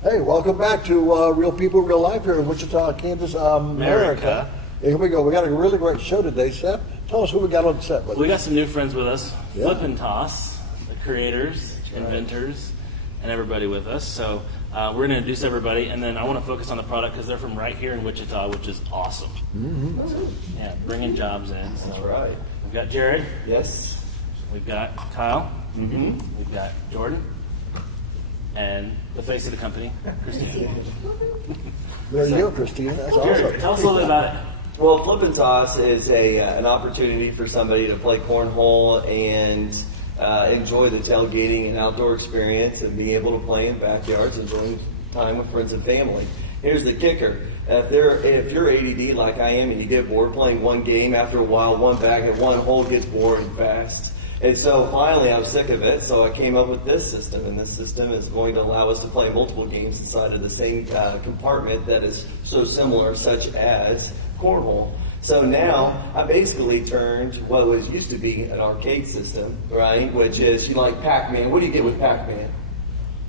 Hey, welcome back to Real People, Real Life here in Wichita, Kansas, America. Here we go. We got a really great show today, Seth. Tell us who we got on the set with. We got some new friends with us. Yeah. Flip and Toss, the creators, inventors, and everybody with us. So we're going to introduce everybody, and then I want to focus on the product because they're from right here in Wichita, which is awesome. Mm-hmm. So, yeah, bringing jobs in. So. That's right. We've got Jared. Yes. We've got Kyle. Mm-hmm. We've got Jordan. And the face of the company, Christina. There you go, Christina. That's Jared, awesome. tell us a little bit about it. Well, Flip and Toss is an opportunity for somebody to play cornhole and enjoy the tailgating and outdoor experience and be able to play in backyards, enjoying time with friends and family. Here's the kicker. If you're ADD like I am and you get bored playing one game, after a while, one bag at one hole gets boring fast. And so finally I was sick of it, so I came up with this system, and this system is going to allow us to play multiple games inside of the same compartment that is so similar, such as cornhole. So now I basically turned what was used to be an arcade system, right, which is, you like Pac-Man. What do you get with Pac-Man?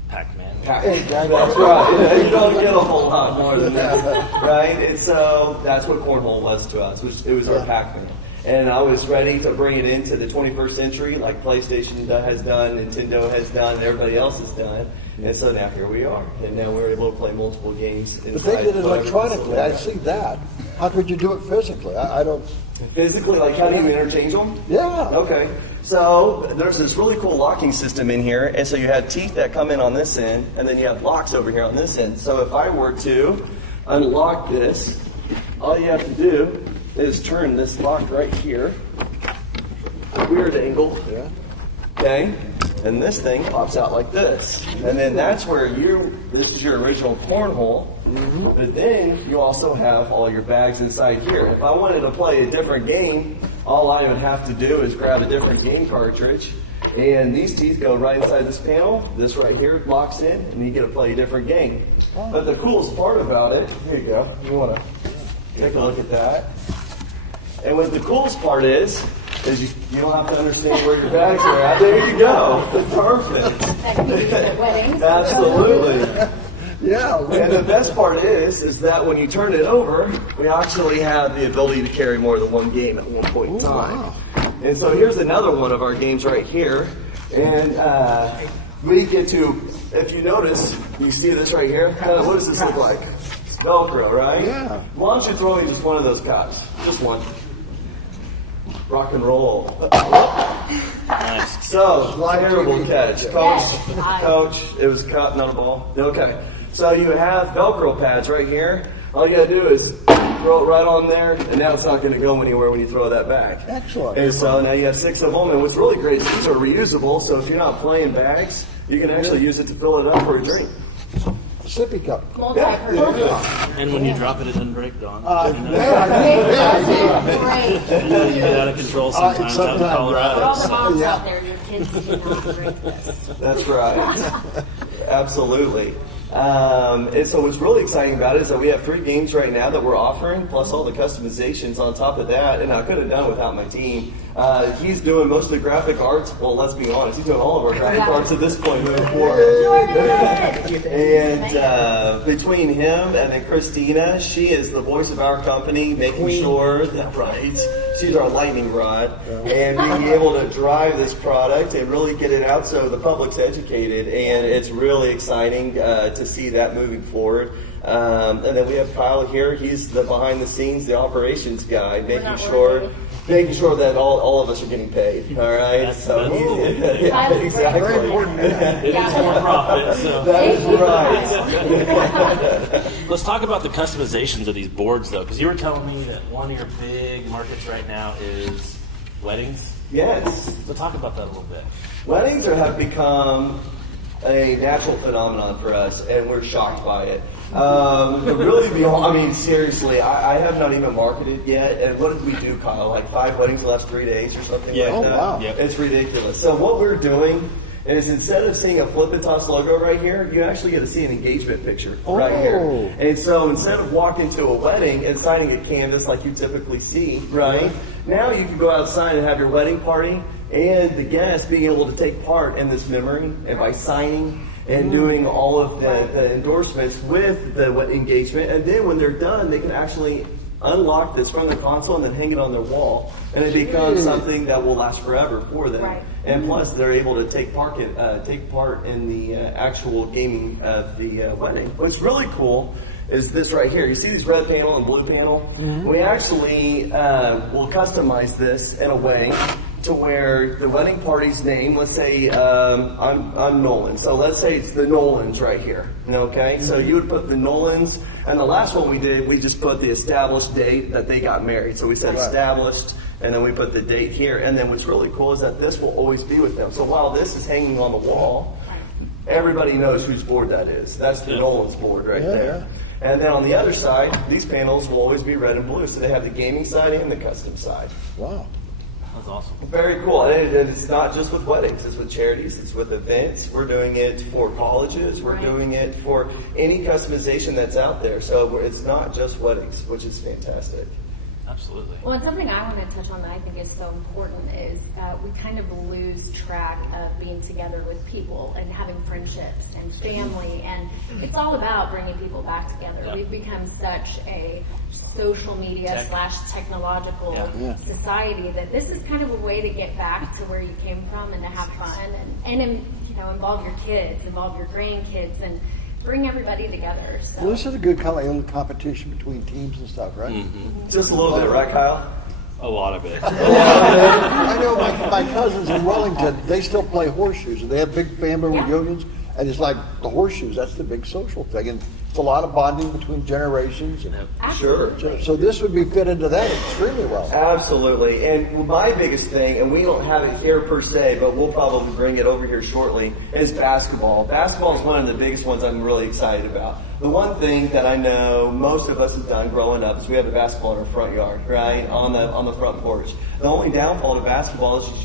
Pac-Man. Pac-Man. That's right. You don't get a whole lot more than that, right? And so that's what cornhole was to us. It was our Pac-Man. And I was ready to bring it into the 21st century like PlayStation has done, Nintendo has done, and everybody else has done. And so now here we are. And now we're able to play multiple games. But they did it electronically. I see that. How could you do it physically? I don't... Physically? Like how do you interchange them? Yeah. Okay. So there's this really cool locking system in here. And so you have teeth that come in on this end, and then you have locks over here on this end. So if I were to unlock this, all you have to do is turn this lock right here, weird angle, okay, and this thing pops out like this, and then that's where this is your original cornhole, but then you also have all your bags inside here. If I wanted to play a different game, all I would have to do is grab a different game cartridge, and these teeth go right inside this panel. This right here locks in, and you get to play a different game. But the coolest part about it, here you go, you want to take a look at that. And what the coolest part is you don't have to understand where your bags are at. There you go. Perfect. That can be used at weddings. Absolutely. Yeah. And the best part is that when you turn it over, we actually have the ability to carry more than one game at one point in time. Wow. And so here's another one of our games right here. And we get to, if you notice, you see this right here? What does this look like? It's Velcro, right? Yeah. Why don't you throw me just one of those guys? Just one. Rock and roll. Nice. So, terrible catch. Coach, it was caught, not a ball. Okay. So you have Velcro pads right here. All you gotta do is throw it right on there, and now it's not gonna go anywhere when you throw that back. Excellent. And so now you have 6 of them, and what's really great is these are reusable, so if you're not playing bags, you can actually use it to fill it up for a drink. Sippy cup. Multi-purpose. And when you drop it, it doesn't break, Dawn. Great. You get out of control sometimes out in For Colorado. all the So. moms out there, your kids cannot drink this. That's right. Absolutely. And so what's really exciting about it is that we have 3 games right now that we're offering, plus all the customizations on top of that, and I could have done it without my team. He's doing most of the graphic arts. Well, let's be honest, he's doing all of our graphic arts at this point moving forward. And between him and then Christina, she is the voice of our company, making sure that, right, she's our lightning rod, and being able to drive this product and really get it out so the public's educated, and it's really exciting to see that moving forward. And then we have Kyle here. He's the behind the scenes, the operations guy, making sure that all of us are getting paid. All right. Yeah, exactly. Very important. It is for profit. So. That is right. Let's talk about the customizations of these boards, though, because you were telling me that one of your big markets right now is weddings. Yes. So talk about that a little bit. Weddings have become a natural phenomenon for us, and we're shocked by it. Seriously, I have not even marketed yet. And what did we do, Kyle? Like 5 weddings the last 3 days or something like that? Wow. Yep. It's ridiculous. So what we're doing is instead of seeing a Flip and Toss logo right here, you actually get to see an engagement picture right here. And so instead of walking to a wedding and signing a canvas like you typically see, right, now you can go outside and have your wedding party and the guests being able to take part in this memory and by signing and doing all of the endorsements with the engagement. And then when they're done, they can actually unlock this from their console and then hang it on their wall, and it becomes something that will last forever for them. Right. And plus, they're able to take part in the actual gaming of the wedding. What's really cool is this right here. You see these red panel and blue panel? We actually will customize this in a way to where the wedding party's name, let's say I'm Nolan. So let's say it's the Nolans right here. Okay? So you would put the Nolans, and the last one we did, we just put the established date that they got married. So we said established, and then we put the date here. And then what's really cool is that this will always be with them. So while this is hanging on the wall, everybody knows whose board that is. That's the Nolan's board right there. And then on the other side, these panels will always be red and blue. So they have the gaming side and the custom side. Wow. That's awesome. Very cool. And it's not just with weddings. It's with charities. It's with events. We're doing it for colleges. We're doing it for any customization that's out there. So it's not just weddings, which is fantastic. Absolutely. Well, and something I want to touch on that I think is so important is we kind of lose track of being together with people and having friendships and family, and it's all about bringing people back together. Yep. We've become such a social media / technological society that this is kind of a way to get back to where you came from and to have fun and involve your kids, involve your grandkids, and bring everybody together. So. Well, this is a good kind of little competition between teams and stuff, right? Just a little bit, right, Kyle? A lot of it. I know my cousins in Wellington, they still play horseshoes, and they have big family reunions, and it's like the horseshoes, that's the big social thing, and it's a lot of bonding between generations. And Sure. so this would be fit into that extremely well. Absolutely. And my biggest thing, and we don't have it here per se, but we'll probably bring it over here shortly, is basketball. Basketball is one of the biggest ones I'm really excited about. The one thing that I know most of us have done growing up is we have a basketball in our front yard, right, on the front porch. The only downfall to basketball is you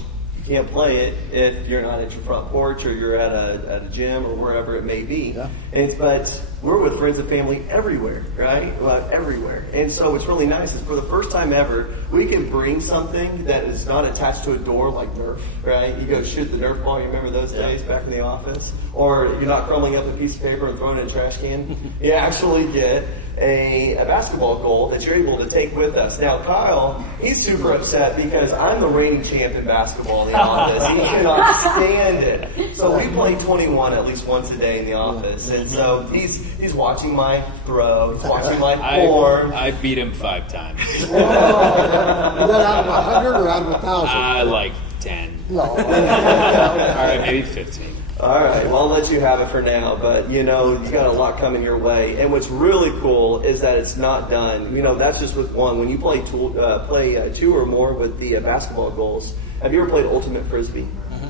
can't play it if you're not at your front porch or you're at a gym or wherever it may be. Yeah. But we're with friends and family everywhere, right? Well, everywhere. And so what's really nice is for the first time ever, we can bring something that is not attached to a door like Nerf, right? You go shoot the Nerf ball, you remember those days back in the office? Or you're not crumbling up a piece of paper and throwing it in a trash can. You actually get a basketball goal that you're able to take with us. Now, Kyle, he's super upset because I'm the reigning champ in basketball in the office. He cannot stand it. So we play 21 at least once a day in the office. And so he's watching my throw, he's watching my form. I beat him 5 times. Is that out of 100 or out of 1,000? Like 10. No. All right, maybe 15. All right, well, I'll let you have it for now, but you got a lot coming your way. And what's really cool is that it's not done. That's just with one. When you play 2 or more with the basketball goals, have you ever played Ultimate Frisbee?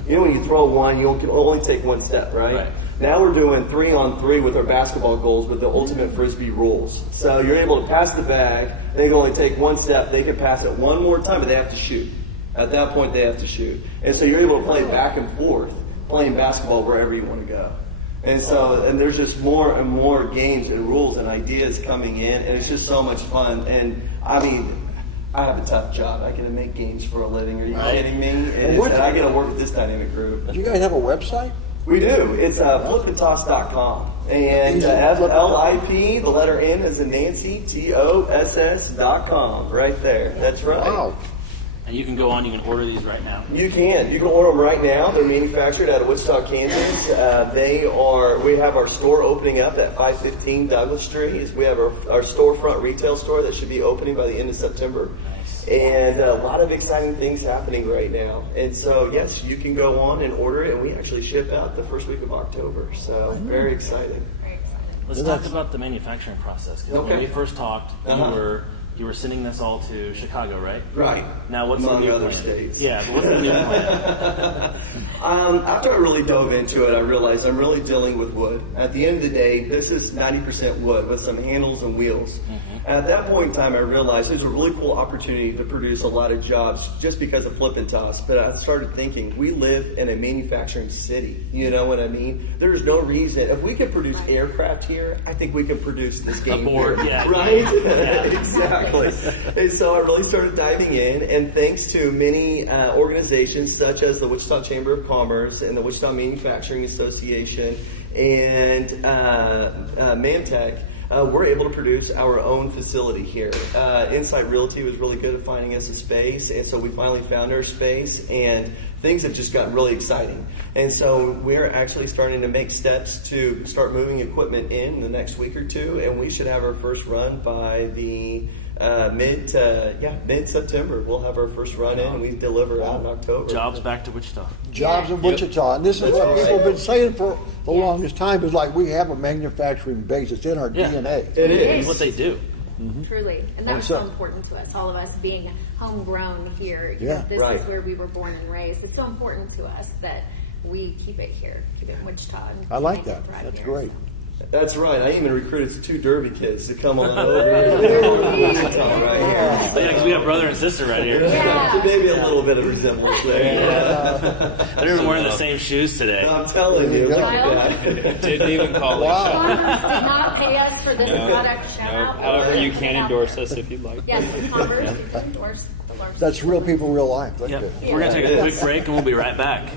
When you throw one, you can only take one step, right? Now we're doing 3-on-3 with our basketball goals with the Ultimate Frisbee rules. So you're able to pass the bag. They can only take one step. They can pass it one more time, but they have to shoot. At that point, they have to shoot. And so you're able to play back and forth, playing basketball wherever you want to go. And there's just more and more games and rules and ideas coming in, and it's just so much fun. And I have a tough job. I get to make games for a living. Are you kidding me? And I get to work with this dynamic group. Do you guys have a website? We do. It's flipandtoss.com. And FLIP, the letter N as in Nancy, TOSS.com. Right there. That's right. Wow. And you can go on, you can order these right now. You can. You can order them right now. They're manufactured out of Wichita, Kansas. We have our store opening up at 515 Douglas Street. We have our storefront retail store that should be opening by the end of September. Nice. And a lot of exciting things happening right now. And so, yes, you can go on and order it, and we actually ship out the first week of October. So, very exciting. Let's talk about the manufacturing process. Because when we first talked, you were sending this all to Chicago, right? Right. Now, what's Among the new other plan? states. Yeah, but what's the new plan? After I really dove into it, I realized I'm really dealing with wood. At the end of the day, this is 90% wood with some handles and wheels. At that point in time, I realized there's a really cool opportunity to produce a lot of jobs just because of Flip and Toss. But I started thinking, we live in a manufacturing city. You know what I mean? There's no reason. If we can produce aircraft here, I think we can produce this game board, here. yeah. Right? Yeah. Exactly. And so I really started diving in, and thanks to many organizations such as the Wichita Chamber of Commerce and the Wichita Manufacturing Association and Mantech, we're able to produce our own facility here. Insight Realty was really good at finding us a space, and so we finally found our space, and things have just gotten really exciting. And so we're actually starting to make steps to start moving equipment in the next week or two, and we should have our first run by the mid-September. We'll have our first run in, and we deliver out in October. Jobs back to Wichita. Jobs in Wichita. And this is what people have been saying for the longest time, is like we have a manufacturing base. It's in our DNA. It It's is. what they do. Truly. And that was so important to us, all of us being homegrown here. You know, this Right. is where we were born and raised. It's so important to us that we keep it here, keep it in Wichita. And I like make it that. thrive That's here. great. That's right. I even recruited 2 Derby kids to come on over here. They were in Wichita right here. Yeah, because we got brother and sister right here. Yeah. Maybe a little bit of resemblance there. They're even wearing the same shoes today. I'm telling you, look at that. Didn't even call it. Wow. Converse did not pay us for this No, product shout no. out. However, you can endorse us if you'd like. Yes, Converse, you can endorse the largest. That's real people, real life. That's Yep. good. We're going to take a quick break and we'll be right back.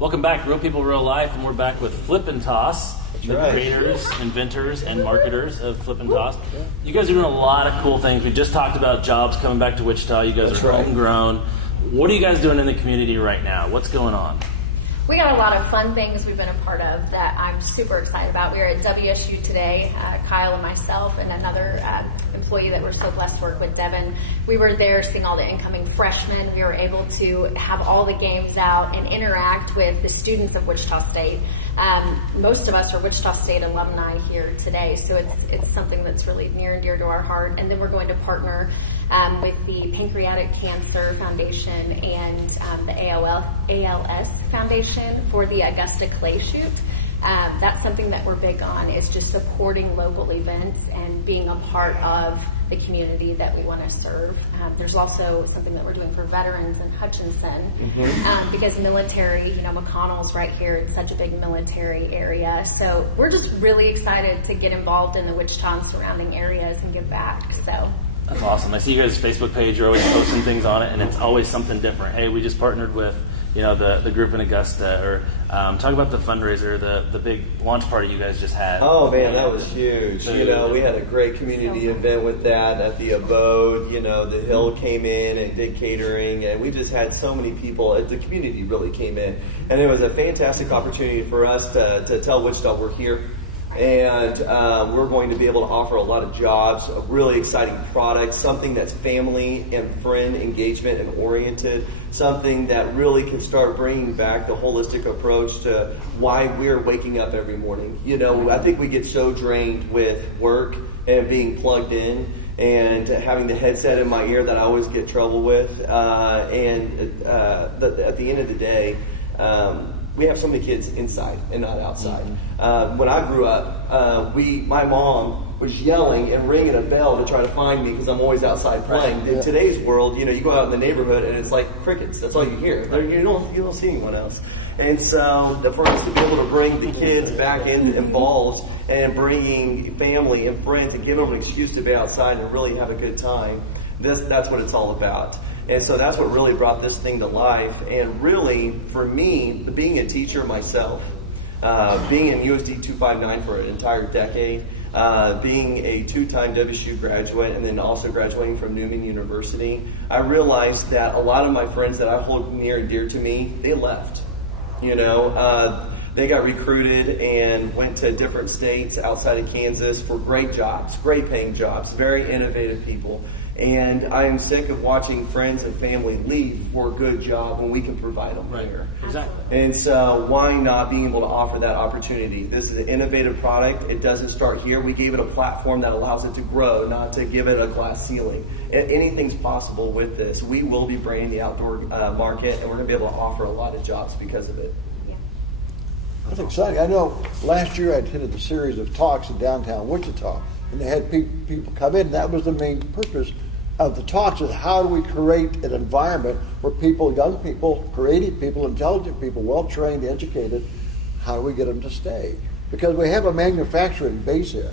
Welcome back, Real People, Real Life, and we're back with Flip and Toss, the right. creators, inventors, and marketers of Flip and Toss. You guys are doing a lot of cool things. We just talked about jobs coming back to Wichita. You guys That's are right. homegrown. What are you guys doing in the community right now? What's going on? We got a lot of fun things we've been a part of that I'm super excited about. We were at WSU today, Kyle and myself and another employee that we're so blessed to work with, Devin. We were there seeing all the incoming freshmen. We were able to have all the games out and interact with the students of Wichita State. Most of us are Wichita State alumni here today, so it's something that's really near and dear to our heart. And then we're going to partner with the Pancreatic Cancer Foundation and the ALS Foundation for the Augusta Clay Shoot. That's something that we're big on, is just supporting local events and being a part of the community that we want to serve. There's also something that we're doing for veterans in Hutchinson, because military, McConnell's right here. It's such a big military area. So we're just really excited to get involved in the Wichita and surrounding areas and give back. So That's awesome. I see you guys' Facebook page. You're always posting things on it, and it's always something different. Hey, we just partnered with, the group in Augusta, or talk about the fundraiser, the big launch party you guys just had. Oh man, that was huge. We had a great community event with that at the Abode. The Hill came in and did catering, and we just had so many people. The community really came in, and it was a fantastic opportunity for us to tell Wichita we're here. And we're going to be able to offer a lot of jobs, a really exciting product, something that's family and friend engagement and oriented, something that really can start bringing back the holistic approach to why we're waking up every morning. I think we get so drained with work and being plugged in and having the headset in my ear that I always get trouble with. At the end of the day, we have so many kids inside and not outside. When I grew up, my mom was yelling and ringing a bell to try to find me because I'm always outside playing. In today's world, you go out in the neighborhood and it's like crickets. That's all you hear. You don't see anyone else. And so for us to be able to bring the kids back involved and bringing family and friends and give them an excuse to be outside and really have a good time, that's what it's all about. And so that's what really brought this thing to life. And really, for me, being a teacher myself, being in USD 259 for an entire decade, being a 2-time WSU graduate, and then also graduating from Newman University, I realized that a lot of my friends that I hold near and dear to me, they left. They got recruited and went to different states outside of Kansas for great jobs, great paying jobs, very innovative people. And I am sick of watching friends and family leave for a good job when we can provide them here. Exactly. And so why not being able to offer that opportunity? This is an innovative product. It doesn't start here. We gave it a platform that allows it to grow, not to give it a glass ceiling. Anything's possible with this. We will be bringing the outdoor market, and we're going to be able to offer a lot of jobs because of it. That's exciting. I know last year I attended a series of talks in downtown Wichita, and they had people come in. That was the main purpose of the talks, is how do we create an environment where people, young people, creative people, intelligent people, well-trained, educated, how do we get them to stay? Because we have a manufacturing base here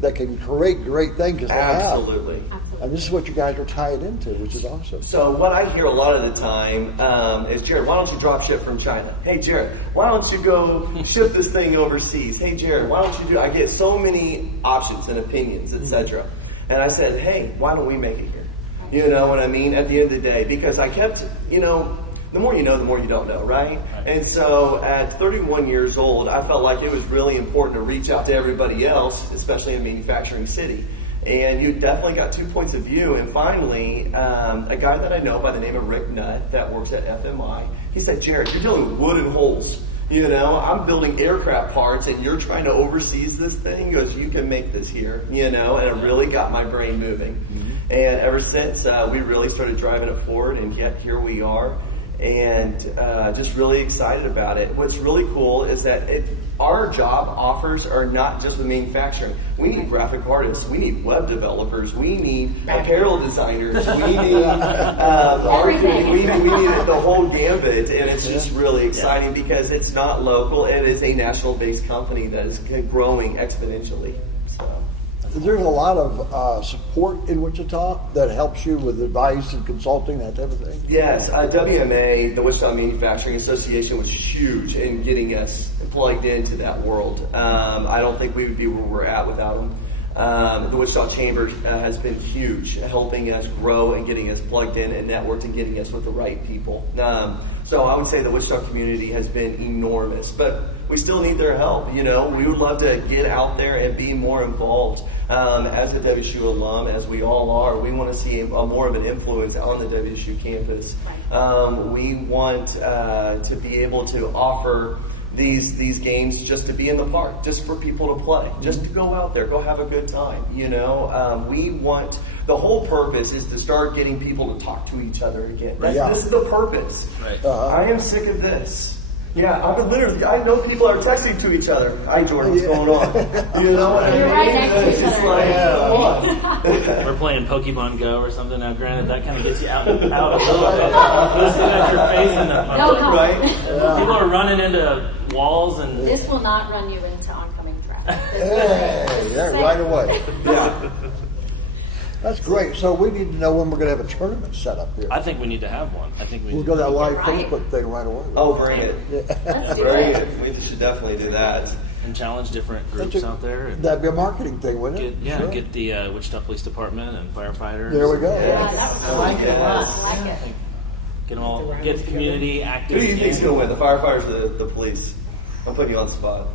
that can create great things. Absolutely. And this is what you guys are tied into, which is awesome. So what I hear a lot of the time is, Jared, why don't you drop ship from China? Hey, Jared, why don't you go ship this thing overseas? Hey, Jared, why don't you do? I get so many options and opinions, etc. And I said, hey, why don't we make it here? You know what I mean? At the end of the day, because I kept, the more you know, the more you don't know, right? And so at 31 years old, I felt like it was really important to reach out to everybody else, especially in manufacturing city. And you definitely got 2 points of view. And finally, a guy that I know by the name of Rick Nutt that works at FMI, he said, Jared, you're dealing with wooden holes. I'm building aircraft parts and you're trying to overseas this thing. He goes, you can make this here, and it really got my brain moving. Mm-hmm. And ever since, we really started driving it forward, and yet here we are. And just really excited about it. What's really cool is that our job offers are not just with manufacturing. We need graphic artists. We need web developers. We need apparel designers. We need marketing. We need the whole gambit. And it's just really exciting because it's not local. It is a national-based company that is growing exponentially. There's a lot of support in Wichita that helps you with advice and consulting, that type of thing? Yes, WMA, the Wichita Manufacturing Association, was huge in getting us plugged into that world. I don't think we would be where we're at without them. The Wichita Chamber has been huge, helping us grow and getting us plugged in and networked and getting us with the right people. So I would say the Wichita community has been enormous, but we still need their help. We would love to get out there and be more involved. As a WSU alum, as we all are, we want to see more of an influence on the WSU campus. We want to be able to offer these games just to be in the park, just for people to play, just to go out there, go have a good time. We want, the whole purpose is to start getting people to talk to each other again. This is the purpose. Right. I am sick of this. Yeah, I know people are texting to each other. Hi, Jordan, what's going on? You're right next to each other. We're playing Pokemon Go or something. Now, granted, that kind of gets you out a little bit. Looking at your face in the public, right? People are running into walls and... This will not run you into oncoming traffic. Right away. Yeah. That's great. So we need to know when we're going to have a tournament set up here. I think we need to have one. We'll go that live Facebook thing right away. Oh, bring it. Bring it. We should definitely do that. And challenge different groups out there. That'd be a marketing thing, wouldn't it? Get the Wichita Police Department and firefighters. There we go. I like it a lot. I like it. Get them all, get the community active. Who do you think's going to win? The firefighters or the police? I'm putting you on the spot.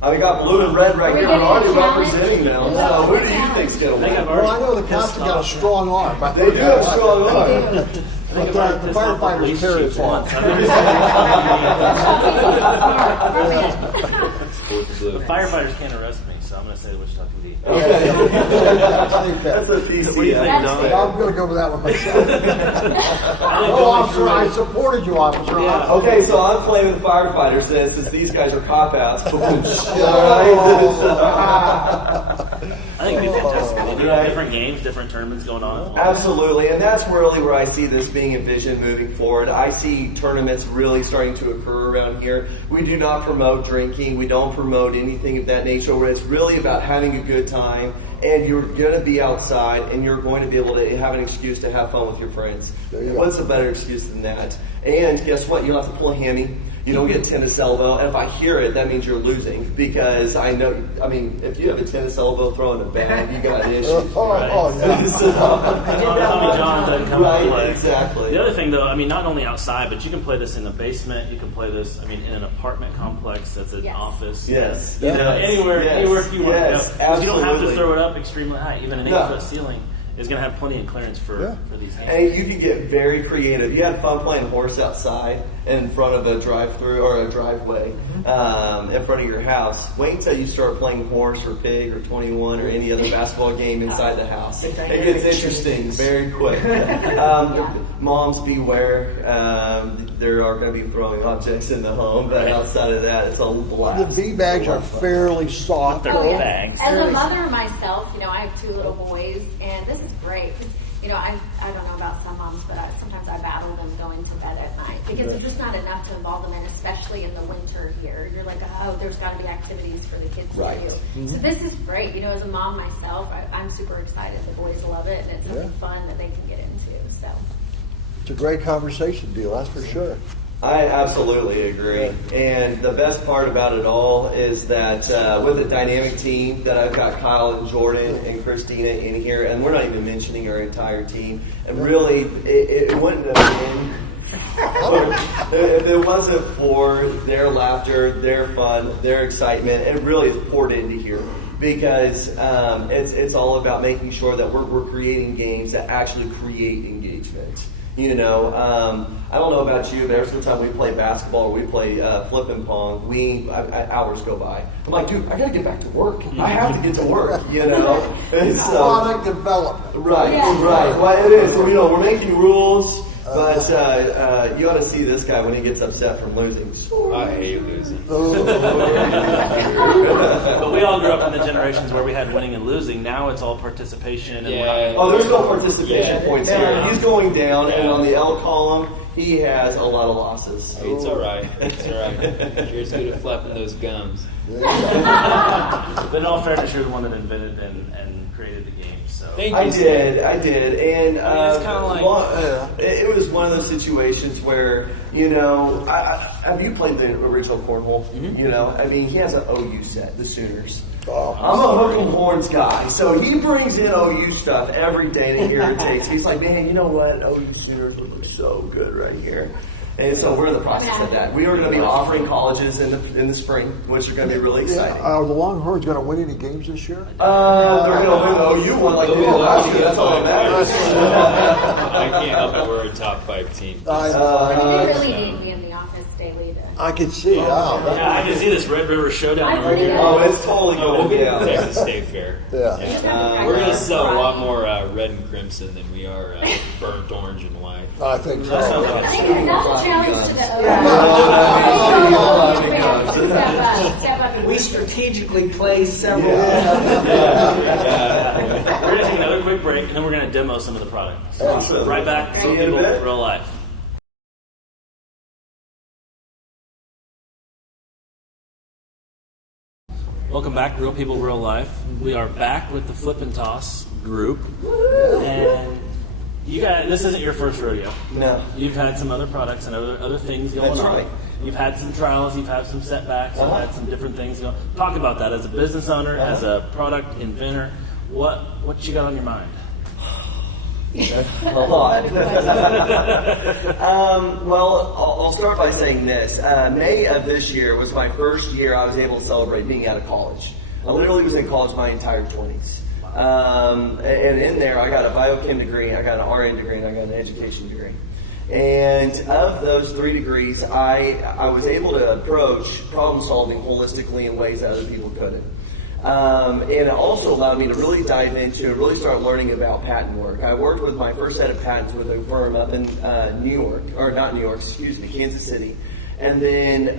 We got blue and red right here. We're already representing them. So who do you think's going to win? Well, I know the cops have got a strong arm. They do have a strong arm. But the firefighters carry it on. The firefighters can't arrest me, so I'm going to say the Wichita PD. That's a PC. What do you think, Don? I'm going to go with that one myself. Officer, I supported you, officer. Yeah. Okay, so I'm playing with the firefighters since these guys are cop-outs. All right. I think it'd be fantastic. We'll do different games, different tournaments going on. Absolutely, and that's really where I see this being envisioned moving forward. I see tournaments really starting to occur around here. We do not promote drinking. We don't promote anything of that nature, where it's really about having a good time, and you're going to be outside, and you're going to be able to have an excuse to have fun with your friends. What's a better excuse than that? And guess what? You don't have to pull a hammy. You don't get tennis elbow, and if I hear it, that means you're losing, because I know, if you have a tennis elbow throwing a bag, you got issues. Tommy John doesn't come to play. Exactly. The other thing, though, not only outside, but you can play this in the basement. You can play this, in an apartment complex that's an office. Yes. Anywhere you want to go. Absolutely. You don't have to throw it up extremely high. Even an 8-foot ceiling is going to have plenty of clearance for these games. And you can get very creative. You have fun playing horse outside in front of a drive-through or a driveway in front of your house. Wait until you start playing horse or pig or 21 or any other basketball game inside the house. It gets interesting very quick. Moms, beware. There are going to be throwing objects in the home, but outside of that, it's a blast. The bee bags are fairly soft. They're bags. As a mother myself, I have 2 little boys, and this is great. I don't know about some moms, but sometimes I battle them going to bed at night because there's just not enough to involve them in, especially especially in the winter here. You're like, oh, there's got to be activities for the kids Right. to do. So this is great. You know, as a mom myself, I'm super excited. The boys love it, and it's something fun that they can get into. So It's a great conversation deal, that's for sure. I absolutely agree. And the best part about it all is that with a dynamic team that I've got Kyle and Jordan and Christina in here, and we're not even mentioning our entire team, and really it wouldn't have been if it wasn't for their laughter, their fun, their excitement. It really is poured into here because it's all about making sure that we're creating games that actually create engagement. You know, I don't know about you, but every single time we play basketball or we play flip and pong, hours go by. I'm like, dude, I gotta get back to work. I have to get to work, you know? And so, Product development. right. Well, it is. So, you know, we're making rules, but you ought to see this guy when he gets upset from losing. I hate losing. But we all grew up in the generations where we had winning and losing. Now it's all participation and Yeah. Oh, there's no participation points here. Yeah. He's going down, and on the L column, he has a lot of losses. Hey, it's all right. It's all right. You're as good at flapping those gums. But in all fairness, you're the one that invented and created the game. So Thank you. I did, and I mean, it's kinda like- it was one of those situations where, you know, have you played the original cornhole? Mm-hmm. You know, I mean, he has an OU set, the Sooners. Oh. I'm a hook 'em horns guy, so he brings in OU stuff every day to irritate. He's like, man, you know what? OU Sooners would look so good right here. And so we're in the process of that. We are going to be offering colleges in the spring, which are going to be really exciting. Are the Longhorns going to win any games this year? They're going to win the OU one like they did last year. That's all that matters. I can't help it. We're a top 5 team. but you really need me in the office daily to. I can see. Wow. yeah, I can see this Red River Showdown I over believe here. it. Oh, it's totally Oh, we'll going get down. to Texas State Fair. Yeah. We're going to sell a lot more red and crimson than we are burnt orange and white. I think so. That sounds like I a think that's a challenge to the Step up. We strategically placed several. We're going to take another quick break, and then we're going to demo some of the product. So Awesome. right back to See you in a people bit. real life. Welcome back, Real People, Real Life. We are back with the Flip and Toss group, and you guys. This isn't your first rodeo. No. You've had some other products and other things going That's on. right. You've had some trials. You've had some setbacks. You've had some different things going. Talk about that as a business owner, as a product inventor. What you got on your mind? A lot. Well, I'll start by saying this. May of this year was my first year I was able to celebrate being out of college. I literally was in college my entire 20s. And in there, I got a biochem degree, I got an RN degree, and I got an education degree. And of those 3 degrees, I was able to approach problem solving holistically in ways that other people couldn't. And it also allowed me to really dive into and really start learning about patent work. I worked with my first set of patents with a firm up in Kansas City. And then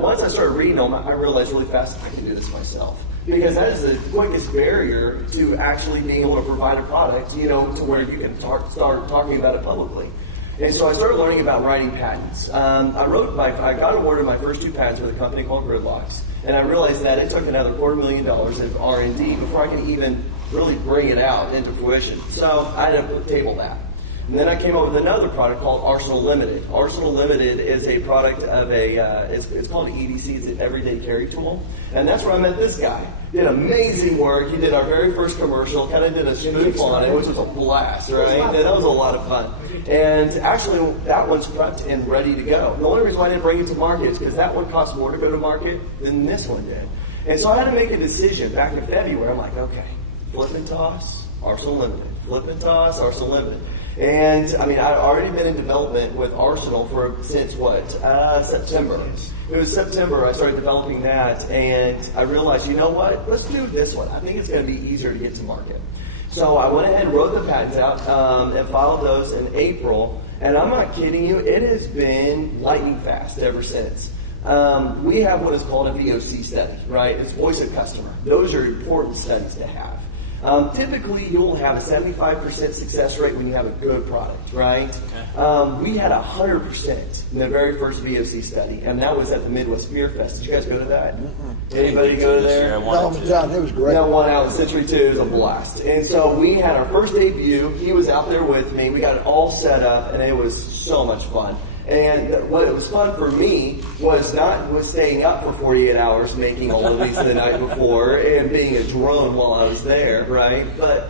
once I started reading them, I realized really fast I can do this myself. Because that is the quickest barrier to actually being able to provide a product, you know, to where you can start talking about it publicly. And so I started learning about writing patents. I got awarded my first 2 patents with a company called Gridlocks. And I realized that it took another $250,000 of R&D before I could even really bring it out into fruition. So I had to table that. And then I came up with another product called Arsenal Limited. Arsenal Limited is a product of it's called an EDC, it's an everyday carry tool. And that's where I met this guy. Did amazing work. He did our very first commercial, kind of did a spoof on it, which was a blast, right? And that was a lot of fun. And actually, that one's prepped and ready to go. The only reason why I didn't bring it to market is because that one cost more to go to market than this one did. And so I had to make a decision back in February. I'm like, okay, flip and toss, Arsenal Limited. Flip and toss, Arsenal Limited. And I mean, I'd already been in development with Arsenal since September. It was September I started developing that, and I realized, you know what? Let's do this one. I think it's going to be easier to get to market. So I went ahead and wrote the patents out and filed those in April. And I'm not kidding you, it has been lightning fast ever since. We have what is called a VOC study, right? It's voice of customer. Those are important studies to have. Typically, you'll have a 75% success rate when you have a good product, right? We had 100% in the very first VOC study, and that was at the Midwest Beer Fest. Did you guys go to that? Anybody go to there? I wanted to. John, it was great. That one out in Century 2 is a blast. And so we had our first debut. He was out there with me. We got it all set up, and it was so much fun. And what it was fun for me was staying up for 48 hours making all of these the night before and being a drone while I was there, right? But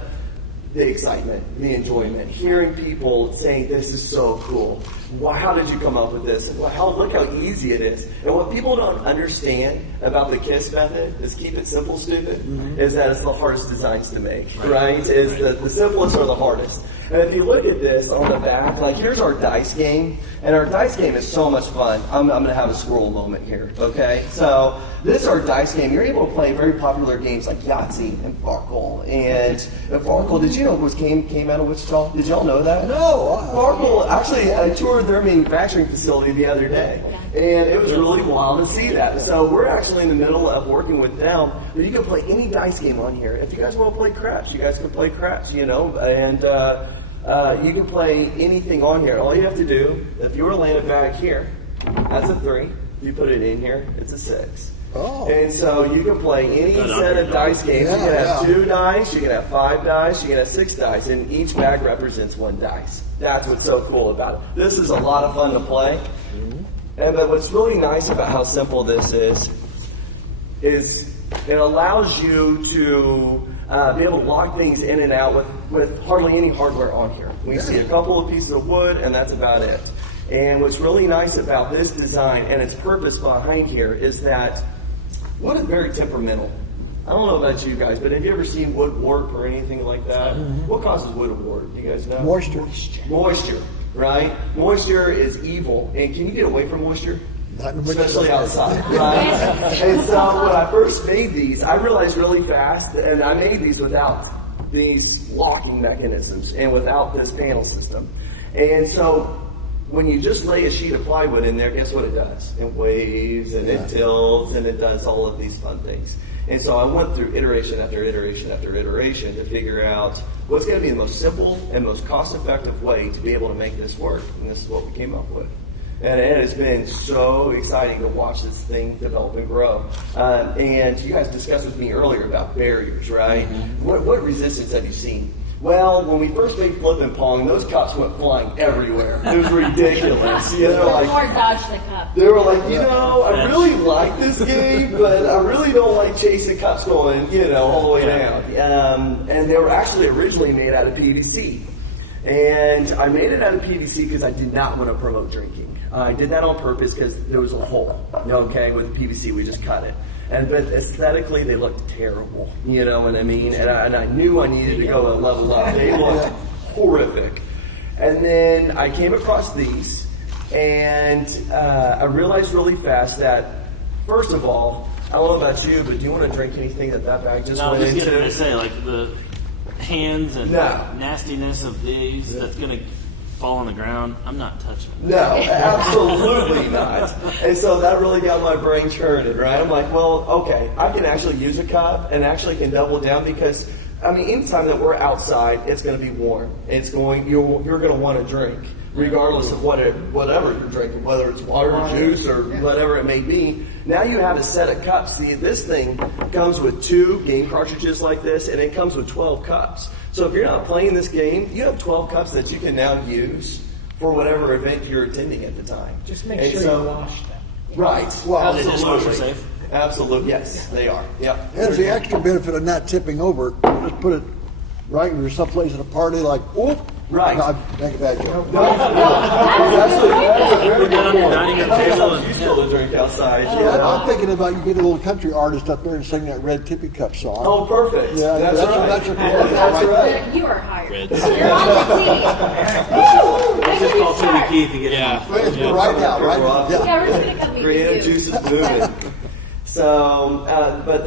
the excitement, the enjoyment, hearing people saying, this is so cool. Wow, how did you come up with this? Wow, look how easy it is. And what people don't understand about the KISS method is keep it simple, stupid, is that it's the hardest designs to make, right? Is the simplest are the hardest. And if you look at this on the back, like here's our dice game, and our dice game is so much fun. I'm going to have a scroll moment here, okay? So this is our dice game. You're able to play very popular games like Yahtzee and Farkle. And Farkle, did you know it came out of Wichita? Did y'all know that? No. Farkle, actually, I toured their manufacturing facility the other day, and it was really wild to see that. So we're actually in the middle of working with them. But you can play any dice game on here. If you guys want to play craps, you guys can play craps, you know, and you can play anything on here. All you have to do, if you were to land it back here, that's a 3. If you put it in here, it's a 6. Oh. And so you can play any set of dice games. You can have 2 dice, you can have 5 dice, you can have 6 dice, and each bag represents 1 dice. That's what's so cool about it. This is a lot of fun to play. But what's really nice about how simple this is it allows you to be able to lock things in and out with hardly any hardware on here. We see a couple of pieces of wood, and that's about it. And what's really nice about this design and its purpose behind here is that wood is very temperamental. I don't know about you guys, but have you ever seen wood warp or anything like that? What causes wood to warp? Do you guys know? Moisture. Moisture, right? Moisture is evil. And can you get away from moisture? Not in Wichita. Especially outside, right? And so when I first made these, I realized really fast, and I made these without these locking mechanisms and without this panel system. And so when you just lay a sheet of plywood in there, guess what it does? It waves and it tilts and it does all of these fun things. And so I went through iteration after iteration after iteration to figure out what's going to be the most simple and most cost-effective way to be able to make this work. And this is what we came up with. And it has been so exciting to watch this thing develop and grow. And you guys discussed with me earlier about barriers, right? What resistance have you seen? Well, when we first made Flip and Pong, those cups went flying everywhere. It was ridiculous. You know, like, More dodge the cup. they were like, you know, I really like this game, but I really don't like chasing cups going, you know, all the way down. And they were actually originally made out of PVC. And I made it out of PVC because I did not want to promote drinking. I did that on purpose because there was a hole, okay, with PVC. We just cut it. But aesthetically, they looked terrible. You know what I mean? And I knew I needed to go a level up. They looked horrific. And then I came across these, and I realized really fast that, first of all, I don't know about you, but do you want to drink anything that bag just No, went I'm just into? going to say, like, the hands and nastiness of these that's going to fall on the ground, I'm not touching it. No, absolutely not. And so that really got my brain churning, right? I'm like, well, okay, I can actually use a cup and actually can double down because, I mean, anytime that we're outside, it's going to be warm. You're going to want to drink, regardless of whatever you're drinking, whether it's water or juice or whatever it may be. Now you have a set of cups. See, this thing comes with 2 game cartridges like this, and it comes with 12 cups. So if you're not playing this game, you have 12 cups that you can now use for whatever event you're attending at the time. Just make sure you wash them. Right. Well, Are they dishwasher safe? Absolutely. Yes, they are. Yep. There's the extra benefit of not tipping over. You just put it right when you're someplace at a party, like, whoop. Right. No, I make a bad joke. We're down on your dining room table and Useful to drink outside. I'm thinking about you get a little country artist up there and sing that Red Tippy Cup song. Oh, perfect. Yeah, that's right. That's right. That's right. You are hired. Red. You're on the team. Woo! let's just call Toby Keith and get him. It's right now, right? We're Yeah. Yeah, we're just gonna come meet Creative you. juices moving. So, but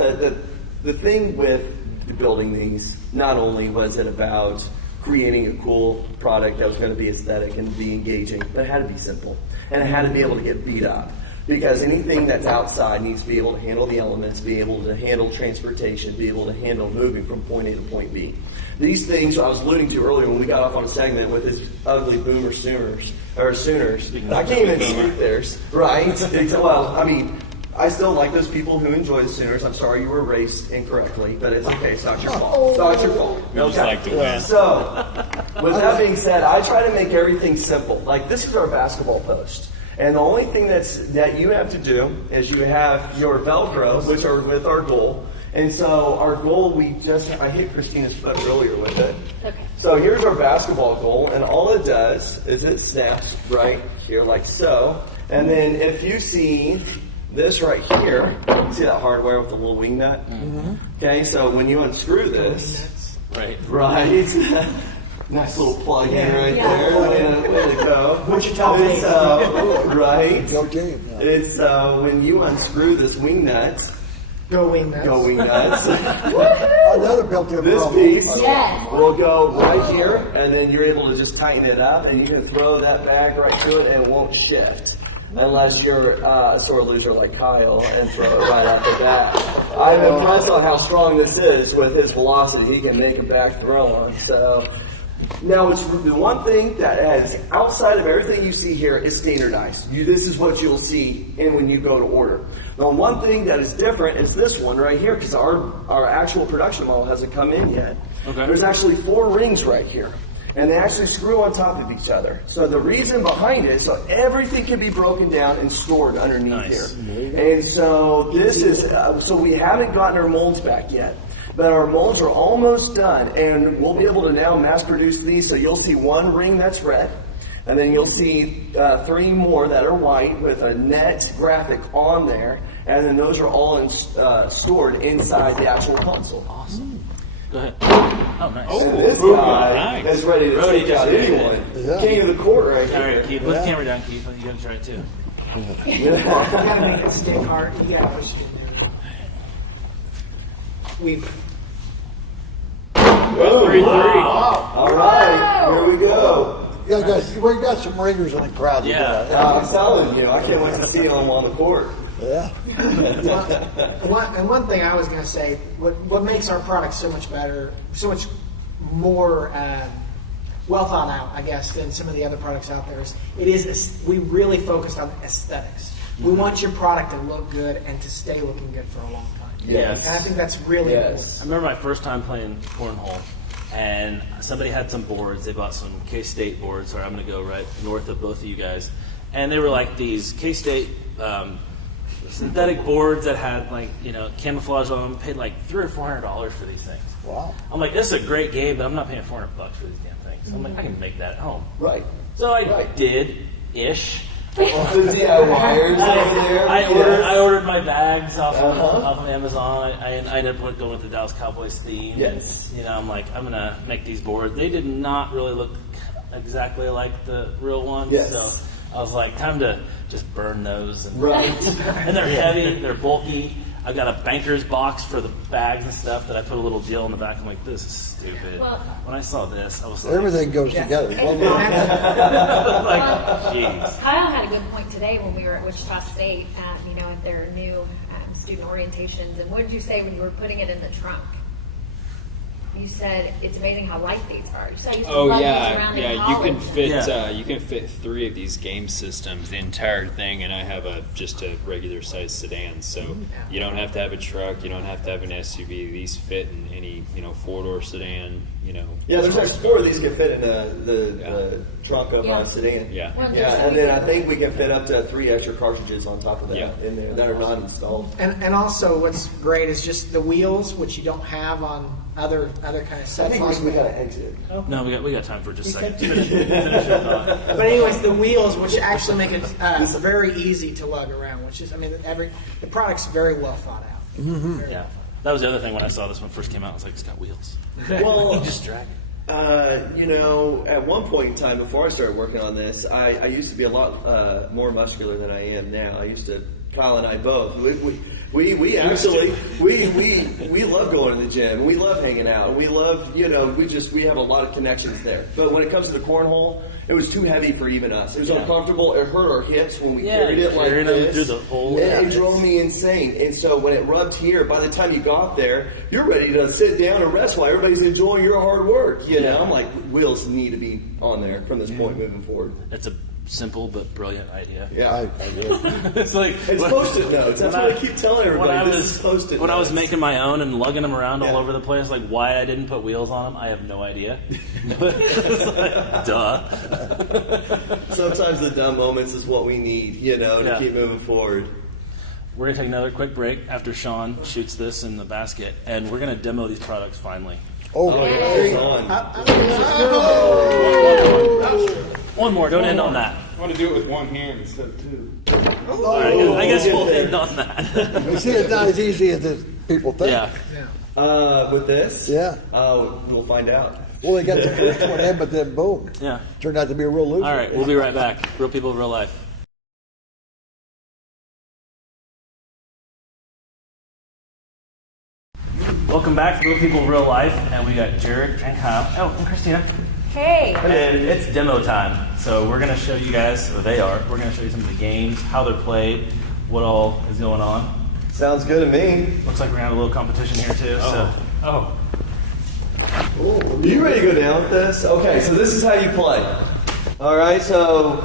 the thing with building these, not only was it about creating a cool product that was going to be aesthetic and be engaging, but it had to be simple. And it had to be able to get beat up. Because anything that's outside needs to be able to handle the elements, be able to handle transportation, be able to handle moving from point A to point B. These things I was alluding to earlier when we got off on a segment with his ugly boomer Sooners. I can't even speak theirs, right? Well, I mean, I still like those people who enjoy the Sooners. I'm sorry you were raised incorrectly, but it's okay. It's not your fault. It's not your fault. We just like to win. So, with that being said, I try to make everything simple. Like, this is our basketball post. And the only thing that you have to do is you have your Velcro, which are with our goal. And so our goal, I hit Christina's foot earlier with it. Okay. So here's our basketball goal, and all it does is it snaps right here like so. And then if you see this right here, see that hardware with the little wing nut? Mm-hmm. Okay, so when you unscrew this, right. Nice little plug in right there. Way to go. Wichita It's, right. Go game. Yeah. It's when you unscrew this wing nut. Go wing nuts. Go wing nuts. Another built-in This problem. piece Yes. will go right here, and then you're able to just tighten it up, and you can throw that bag right to it, and it won't shift. Unless you're a sore loser like Kyle and throw it right off the bat. I'm impressed on how strong this is with his velocity. He can make a back throw on. So now, it's the one thing that is outside of everything you see here is standardized. This is what you'll see when you go to order. Now, one thing that is different is this one right here, because our actual production model hasn't come in yet. Okay. There's actually 4 rings right here, and they actually screw on top of each other. So the reason behind it, so everything can be broken down and stored underneath here. And so this is, so we haven't gotten our molds back yet. But our molds are almost done, and we'll be able to now mass produce these. So you'll see 1 ring that's red, and then you'll see 3 more that are white with a net graphic on there, and then those are all stored inside the actual console. Awesome. Go ahead. Oh, nice. And this guy is ready to Brody take out just made anyone. it. King of the court right All here. right, Keith. Put the camera down, Keith. You got to try it too. You gotta make it stick hard. You gotta push it in there. We've. Well, 3-3. all right, here we go. Yeah, guys, we got some ringers in the crowd. Yeah. I'm telling you, I can't wait to see them on the court. Yeah. One thing I was going to say, what makes our product so much better, so much more well thought out, I guess, than some of the other products out there is we really focused on aesthetics. We want your product to look good and to stay looking good for a long time. Yes. And I think that's really important. I remember my first time playing cornhole, and somebody had some boards. They bought some K-State boards, or I'm going to go right north of both of you guys. And they were like these K-State synthetic boards that had camouflage on them. Paid like $300 or $400 for these things. Wow. I'm like, this is a great game, but I'm not paying $400 for these damn things. So I'm like, I can make that at home. Right. So I did-ish. The DIYers over there. I ordered my bags off of Amazon. I ended up going with the Dallas Cowboys theme. Yes. And, I'm like, I'm going to make these boards. They did not really look exactly like the real ones. Yes. So I was like, time to just burn those. And, Right. and they're heavy. They're bulky. I've got a banker's box for the bags and stuff that I put a little deal in the back. I'm like, this is stupid. Well, when I saw this, I was like, Everything goes together. like, jeez. Kyle had a good point today when we were at Wichita State, at their new student orientations. And what did you say when you were putting it in the trunk? You said it's amazing how light these are. You said you used to lug these around in college. You can fit 3 of these game systems, the entire thing, and I have just a regular size sedan, so you don't have to have a truck, you don't have to have an SUV. These fit in any 4-door sedan. Yeah, there's actually 4 of these can fit in the trunk of a sedan. Yeah. Well, Yeah, and then I think we can fit up to 3 extra cartridges on top of that Yeah. in there that are not installed. And also what's great is just the wheels, which you don't have on other kind of I sets. think we got to exit. No, we got time for just a second. Finish your thought. But anyways, the wheels, which actually make it very easy to lug around, which is, the product's very well thought out. Mm-hmm. Yeah, that was the other thing when I saw this one first came out. I was like, it's got wheels. Well, You just drag it. At one point in time before I started working on this, I used to be a lot more muscular than I am now. I used to Kyle and I both. We actually we love going to the gym. We love hanging out. We love, we have a lot of connections there. But when it comes to the cornhole, it was too heavy for even us. It was uncomfortable. It hurt our hips when we carried it like this. Through the whole It drove me insane. And so when it rubbed here, by the time you got there, you're ready to sit down and rest while everybody's enjoying your hard work. I'm like, wheels need to be on there from this point moving forward. It's a simple but brilliant idea. Yeah. I agree. It's like It's Post-it notes. That's what I keep telling everybody. This is Post-it when I was notes. making my own and lugging them around all over the place, like why I didn't put wheels on them, I have no idea. It's like, duh. Sometimes the dumb moments is what we need, to keep moving forward. We're gonna take another quick break after Sean shoots this in the basket, and we're gonna demo these products finally. Oh, It's on. One more. Don't end on that. I want to do it with one hand instead of two. All right, I guess we'll end on that. you see, it's not as easy as people think. Yeah. With this? Yeah. We'll find out. Well, they got the first one in, but then boom. Yeah. Turned out to be a real loser. All right, we'll be right back. Real people, real life. Welcome back to Real People, Real Life, and we got Jared and Kyle. Oh, and Christina. Hey. And it's demo time. So we're going to show you guys, or they are, we're going to show you some of the games, how they're played, what all is going on. Sounds good to me. Looks like we're going to have a little competition here too. Are you ready to go down with this? Okay, so this is how you play. All right, so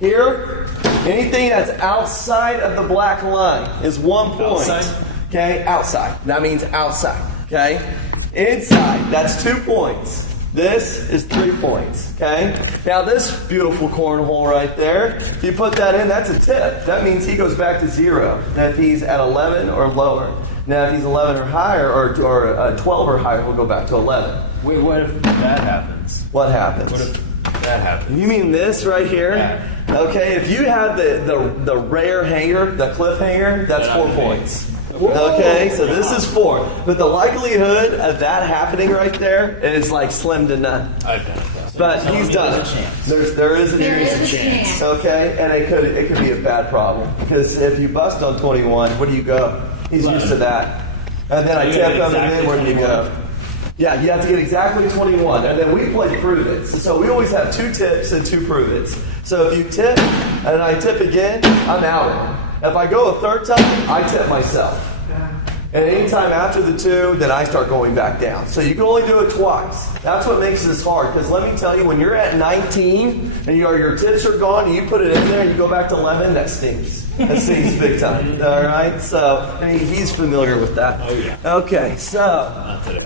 here, anything that's outside of the black line is 1 point. Outside? Okay, outside. That means outside. Okay, inside, that's 2 points. This is 3 points. Okay, now this beautiful cornhole right there, if you put that in, that's a tip. That means he goes back to 0. Now if he's at 11 or lower. Now if he's 11 or higher, or 12 or higher, we'll go back to 11. Wait, what if that happens? What happens? What if that happens? You mean this right here? Yeah. Okay, if you have the rare hanger, the cliffhanger, that's 4 points. Okay, so this is 4. But the likelihood of that happening right there is like slim to none. I've done it. But he's done there's it. a chance. There is a There is a chance. chance. Okay, and it could be a bad problem because if you bust on 21, where do you go? He's used to that. And then I tip him, and then where do you go? Yeah, you have to get exactly 21, and then we play prove it. So we always have 2 tips and 2 prove it's. So if you tip and I tip again, I'm out. If I go a third time, I tip myself. And anytime after the 2, then I start going back down. So you can only do it twice. That's what makes this hard. Because let me tell you, when you're at 19 and your tips are gone and you put it in there and you go back to 11, that stings. That stings big time. All right? So he's familiar with that. Oh, yeah. Okay, so Not today.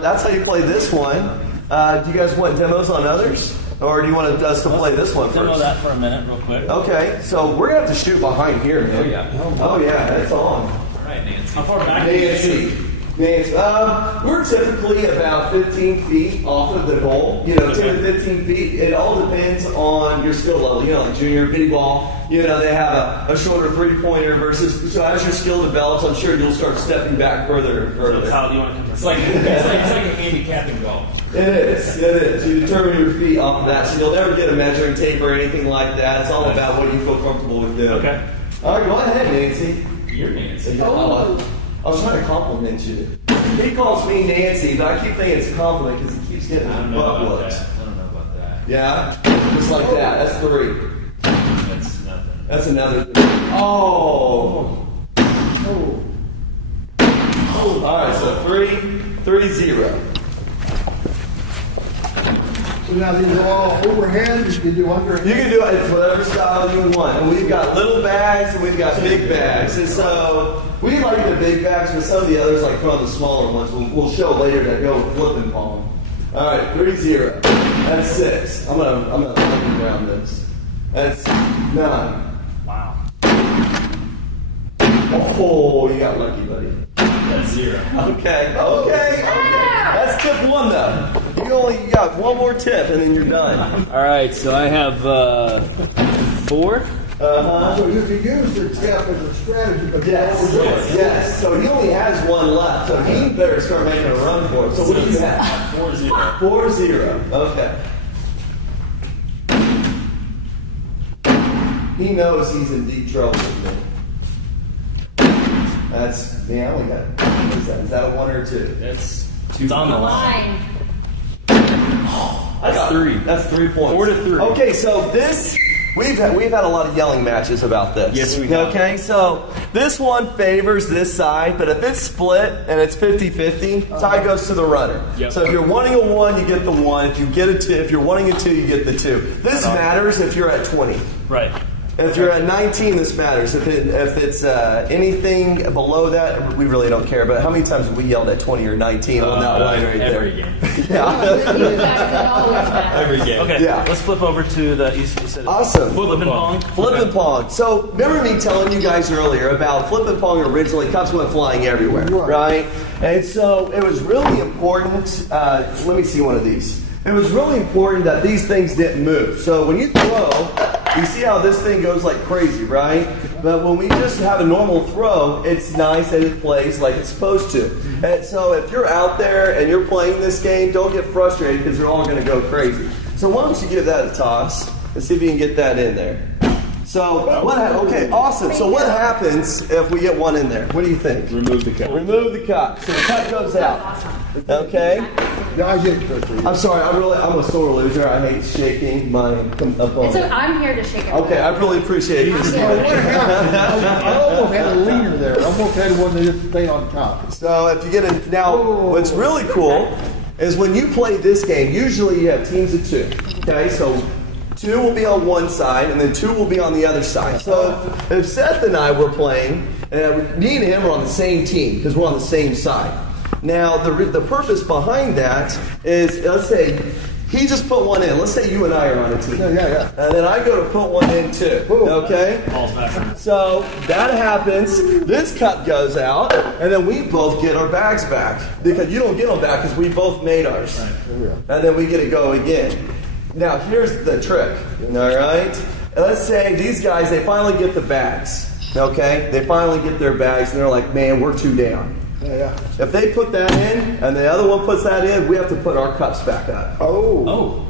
that's how you play this one. Do you guys want demos on others? Or do you want us to play this one Demo first? that for a minute, real quick. Okay, so we're going to have to shoot behind here, man. Oh, yeah. Oh, yeah, that's on. All right, Nancy. How far back do you shoot? Nancy. We're typically about 15 feet off of the goal. 10 to 15 feet. It all depends on your skill level. Like junior, bitty ball, they have a shorter 3-pointer versus, so as your skill develops, I'm sure you'll start stepping back further and So further. Kyle, do you want to come? It's like a handicapping golf. It is. You determine your feet off of that, so you'll never get a measuring tape or anything like that. It's all about what you feel comfortable with doing. Okay. All right, go ahead, Nancy. You're Nancy. Oh, I was trying to compliment you. He calls me Nancy, but I keep thinking it's a compliment because he keeps getting I don't know butt about looks. that. I don't know about that. Yeah? Just like that. That's 3. That's nothing. That's another 3. Oh. All right, so 3-0. So now these are all overhand. You can do underhand. You can do it it's whatever style you want. And we've got little bags and we've got big bags. And so we like the big bags, but some of the others, like from the smaller ones, we'll show later that go with flipping palm. All right, 3-0. That's 6. I'm gonna lightning round this. That's 9. Wow. Oh, you got lucky, buddy. That's 0. Okay. That's tip 1 though. You only got 1 more tip and then you're done. All right, so I have 4. Uh-huh. So you can use the tip as a strategy, but Yes. Yes. So he only has 1 left. So he better start making a run for it. So what do you have? 4-0. 4-0. Okay. He knows he's in deep trouble with me. That's, I only got, what is that? Is that a 1 or 2? That's It's on the line. Line. That's 3. That's 3 points. 4 to 3. Okay, so this, we've had a lot of yelling matches about this. Yes, we have. Okay, so this one favors this side, but if it's split and it's 50-50, tie goes to the runner. Yep. So if you're wanting a 1, you get the 1. If you get a 2, if you're wanting a 2, you get the 2. This matters if you're at 20. Right. If you're at 19, this matters. If it's anything below that, we really don't care. But how many times have we yelled at 20 or 19 on that line right every there? game. Yeah. Every game. Okay. Yeah. Let's flip over to the you said Awesome. Flip and pong. Flip and pong. So remember me telling you guys earlier about flip and pong originally, cups went flying everywhere, right? And so it was really important, let me see one of these. It was really important that these things didn't move. So when you throw, you see how this thing goes like crazy, right? But when we just have a normal throw, it's nice and it plays like it's supposed to. And so if you're out there and you're playing this game, don't get frustrated because they're all going to go crazy. So why don't you give that a toss and see if you can get that in there. So okay, awesome. So what happens if we get one in there? What do you think? Remove the cup. Remove the cup. So the cup goes out. Okay? Yeah, I did it for you. I'm sorry, I'm a sore loser. I hate shaking my opponent. So I'm here to shake it. Okay, I really appreciate it. What happened? I almost had a leaner there. I almost had one that didn't stay on top. So if you get a, now, what's really cool is when you play this game, usually you have teams of 2. Okay, so 2 will be on one side, and then 2 will be on the other side. So if Seth and I were playing, me and him are on the same team because we're on the same side. Now, the purpose behind that is, let's say he just put one in. Let's say you and I are on a team. Yeah. And then I go to put one in too. Okay? Balls back. So that happens. This cup goes out, and then we both get our bags back because you don't get them back because we both made ours. Right. And then we get to go again. Now here's the trick. All right. Let's say these guys they finally get the bags. Okay. They finally get their bags, and they're like, "Man, we're 2 down." Yeah. If they put that in, and the other one puts that in, we have to put our cups back up. Oh,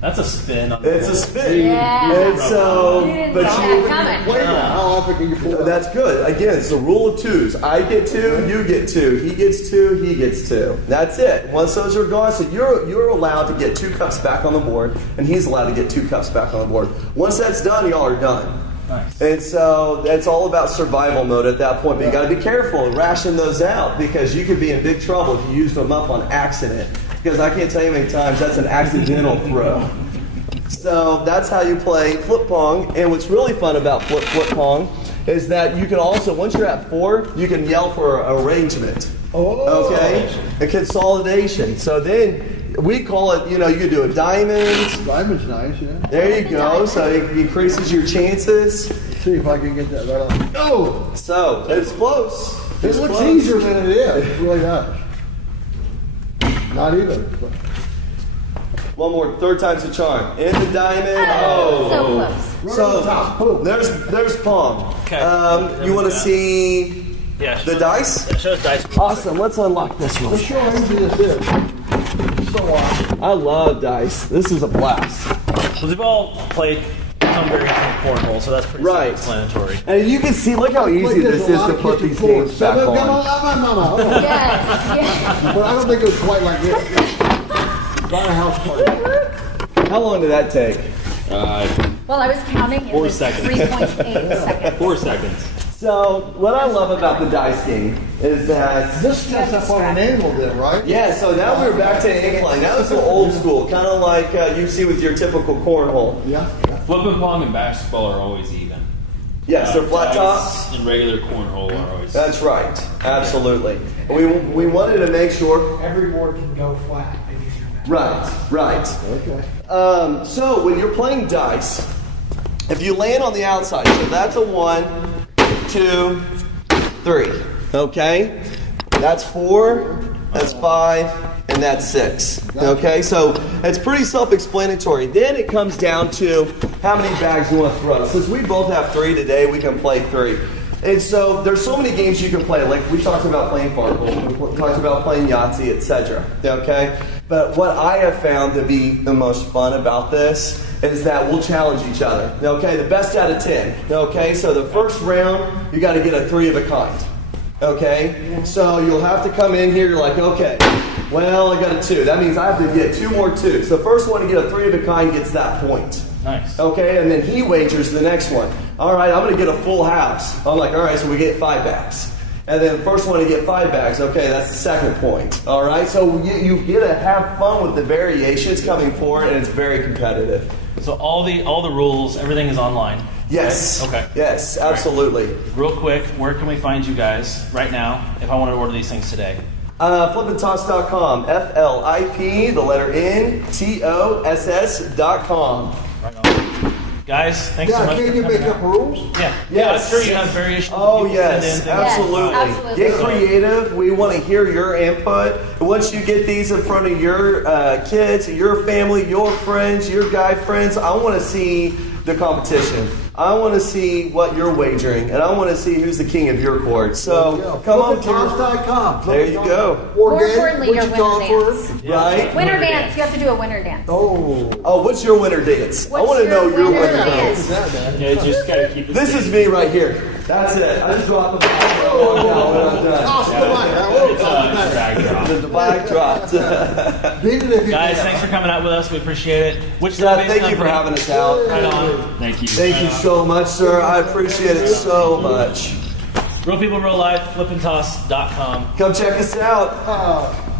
that's a spin. On the It's a board. spin. Yeah. And so, You didn't but see you. that coming. Wait a minute. How often can you pull it? That's good. Again, it's the rule of 2s. I get 2, you get 2. He gets 2, he gets 2. That's it. Once those are gone, so you're allowed to get 2 cups back on the board, and he's allowed to get 2 cups back on the board. Once that's done, y'all are done. Nice. And so that's all about survival mode at that point. But you got to be careful and ration those out because you could be in big trouble if you used them up on accident. Because I can't tell you how many times that's an accidental throw. So that's how you play flip pong. And what's really fun about flip pong is that you can also, once you're at 4, you can yell for arrangement. Oh. Okay? A consolidation. So then we call it, you can do a diamond. Diamond's nice, yeah. There you go. So it increases your chances. See if I can get that right on. Oh! So it's close. It It's looks close. easier than it is. It really does. Not even. One more. Third time's the charm. In the diamond. So Oh. close. Right on top. Boom. There's pong. Okay. You want to see Yeah. the dice? Yeah, show us dice. Awesome. Let's unlock this one. Let's show how easy this is. So awesome. I love dice. This is a blast. Well, we've all played some variation of cornhole, so that's pretty Right. self-explanatory. And you can see, look how easy Like this a is lot to of put kitchen these floors. games back Come on. on. Yes. Yes. But I don't think it was quite like this. Not a house party. How long did that take? Well, I was counting. It 4 was seconds. 3.8 seconds. 4 seconds. So what I love about the dice game is that This sets up on an angle then, right? yeah, so now we're back to incline. Now it's old school, kind of like you see with your typical cornhole. Yeah. Flip and pong and basketball are always even. Yes, they're flat Dice tops. and regular cornhole are always. That's right, absolutely. We wanted to make sure. Every board can go flat. Maybe if you're back. Right. Okay. So when you're playing dice, if you land on the outside, so that's a 1, 2, 3. Okay, that's 4, that's 5, and that's 6. Okay, so it's pretty self-explanatory. Then it comes down to how many bags you want to throw. Since we both have 3 today, we can play 3. And so there's so many games you can play. Like we talked about playing Farkle, we talked about playing Yahtzee, etc. Okay, but what I have found to be the most fun about this is that we'll challenge each other. Okay, the best out of 10. Okay, so the first round you got to get a 3 of a kind. Okay, so you'll have to come in here. You're like, okay, well, I got a 2. That means I have to get 2 more 2s. The first one to get a 3 of a kind gets that point. Nice. Okay, and then he wagers the next one. All right, I'm going to get a full house. I'm like, all right, so we get 5 bags. And then the first one to get 5 bags, okay, that's the second point. All right, so you get to have fun with the variations coming forward, and it's very competitive. So all the rules, everything is online. Yes. Right? Okay. Yes, absolutely. Real quick, where can we find you guys right now if I want to order these things today? Flipandtoss.com. FLIP, the letter NTOSS.com. Right on. Guys, thanks so Yeah, much. can for you coming make out. up rules? Yeah. Yes. Yeah, I'm sure you have variations. Oh, People yes, send in things. absolutely. Yes, absolutely. Get creative. We want to hear your input. Once you get these in front of your kids, your family, your friends, your guy friends, I want to see the competition. I want to see what you're wagering, and I want to see who's the king of your court. So come on, Flipandtoss.com. There you go. More importantly, your winter dance. Right? Winter dance. You have to do a winter dance. Oh, what's your winner dance? I What's want to know your winter winner dance? dance. Yeah, you just gotta keep it. This is me right here. That's it. I just dropped the bag. Oh, no, I'm done. Toss the mic. It's a drag drop. The bag dropped. Beat it if you Guys, can. thanks for coming out with us. We appreciate it. Which Thank you for having us out. Right on. Thank you. Thank you so much, sir. I appreciate it so much. Real People, Real Life, flipandtoss.com. Come check us out.